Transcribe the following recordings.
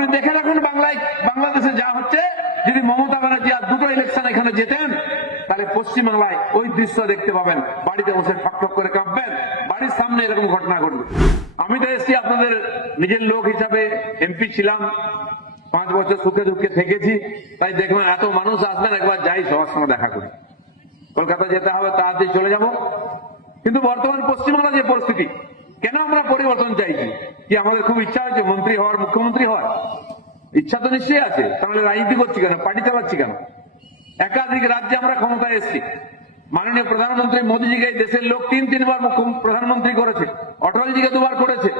আপনি দেখে রাখুন বাংলাদেশে যা হচ্ছে, যদি মমতা ব্যানার্জি আর দুটো ইলেকশন এখানে জেতেন তাহলে পশ্চিমবাংলায় ওই দৃশ্য দেখতে পাবেন, বাড়িতে বসে ঠক করে কাঁপবেন, বাড়ির সামনে এরকম ঘটনা ঘটবে। আমি তো এসছি আপনাদের নিজের লোক হিসাবে, এমপি ছিলাম, 5 বছর সুখে দুঃখে থেকেছি, তাই দেখবেন এত মানুষ আসবেন, একবার যাই সবার সঙ্গে দেখা করি। কলকাতা যেতে হবে, তাড়াতাড়ি চলে যাব। কিন্তু বর্তমান পশ্চিমবাংলা যে পরিস্থিতি, কেন আমরা পরিবর্তন চাইছি? কি আমাদের খুব ইচ্ছা হয়েছে মন্ত্রী হওয়ার, মুখ্যমন্ত্রী হওয়ার? ইচ্ছা তো নিশ্চয়ই আছে, তাহলে রাজনীতি করছি কেন, পার্টি চালাচ্ছি কেন? একাধিক রাজ্যে আমরা ক্ষমতায় এসেছি, মাননীয় প্রধানমন্ত্রী মোদীজিকে দেশের লোক 3-3 বার প্রধানমন্ত্রী করেছে, অটলজিকে 2 বার করেছে।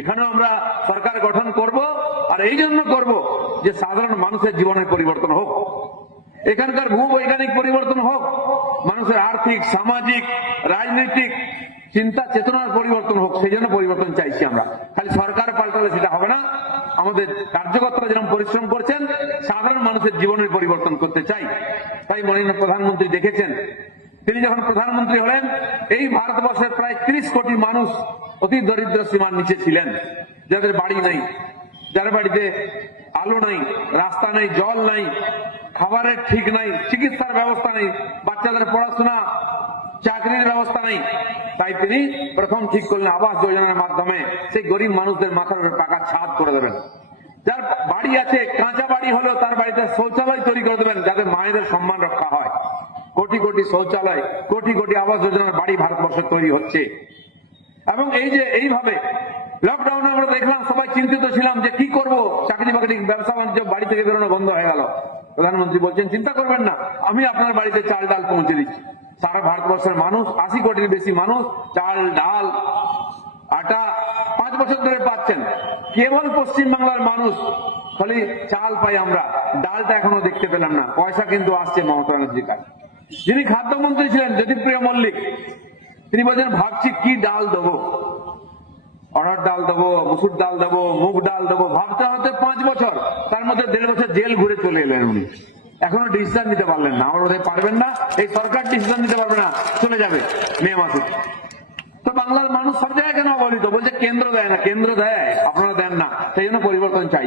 এখানেও আমরা সরকার গঠন করব, আর এই জন্য করব যে সাধারণ মানুষের জীবনের পরিবর্তন হোক, এখানকার ভূবৈজ্ঞানিক পরিবর্তন হোক, মানুষের আর্থিক, সামাজিক, রাজনৈতিক চিন্তা চেতনার পরিবর্তন হোক। সেই জন্য পরিবর্তন চাইছি আমরা। খালি সরকার পাল্টালে সেটা হবে না, আমাদের কার্যকর্তারা যেরকম পরিশ্রম করছেন, সাধারণ মানুষের জীবনের পরিবর্তন করতে চাই। তাই মাননীয় প্রধানমন্ত্রী দেখেছেন, তিনি যখন প্রধানমন্ত্রী হলেন, এই ভারতবর্ষের প্রায় 30 কোটি মানুষ অতি দরিদ্র সীমার নিচে ছিলেন, যাদের বাড়ি নাই, যার বাড়িতে আলো নাই, রাস্তা নেই, জল নাই, খাবারের ঠিক নাই, চিকিৎসার ব্যবস্থা নেই, বাচ্চাদের পড়াশোনা, চাকরির ব্যবস্থা নেই। তাই তিনি প্রথম ঠিক করলেন আবাস যোজনার মাধ্যমে সেই গরিব মানুষদের মাথার উপর টাকা ছাদ করে দেবেন। যার বাড়ি আছে, কাঁচা বাড়ি হলেও তার বাড়িতে শৌচালয় তৈরি করে দেবেন, যাতে মায়েদের সম্মান রক্ষা হয়। কোটি কোটি শৌচালয়, কোটি কোটি আবাস যোজনার বাড়ি ভারতবর্ষে তৈরি হচ্ছে। এবং এই যে এইভাবে লকডাউনে আমরা দেখলাম, সবাই চিন্তিত ছিলাম যে কি করব, চাকরি বাকরি, ব্যবসা বাণিজ্য, বাড়ি থেকে বেরোনো বন্ধ হয়ে গেল। প্রধানমন্ত্রী বলছেন চিন্তা করবেন না, আমি আপনার বাড়িতে চাল ডাল পৌঁছে দিচ্ছি। সারা ভারতবর্ষের মানুষ, 80 কোটির বেশি মানুষ চাল ডাল আটা 5 বছর ধরে পাচ্ছেন। কেবল পশ্চিমবাংলার মানুষ খালি চাল পাই, আমরা ডালটা এখনো দেখতে পেলাম না। পয়সা কিন্তু আসছে মমতা ব্যানার্জির কাছে। যিনি খাদ্যমন্ত্রী ছিলেন জ্যোতিপ্রিয় মল্লিক, তিনি বলছেন ভাবছি কি ডাল দেবো, অড়হর ডাল দেবো, মসুর ডাল দেবো, মুগ ডাল দেবো, ভাবতে হতে 5 বছর, তার মধ্যে 1.5 বছর জেল ঘুরে চলে এলেন উনি। এখনো ডিসিশন নিতে পারলেন না। আমার বোধহয় পারবেন না, এই সরকার ডিসিশন নিতে পারবে না, চলে যাবে মে মাসে। তো বাংলার মানুষ সব জায়গায় কেন অবহেলিত? বলছে কেন্দ্র দেয় না, কেন্দ্র দেয়, আপনারা দেন না, সেই জন্য পরিবর্তন চাই।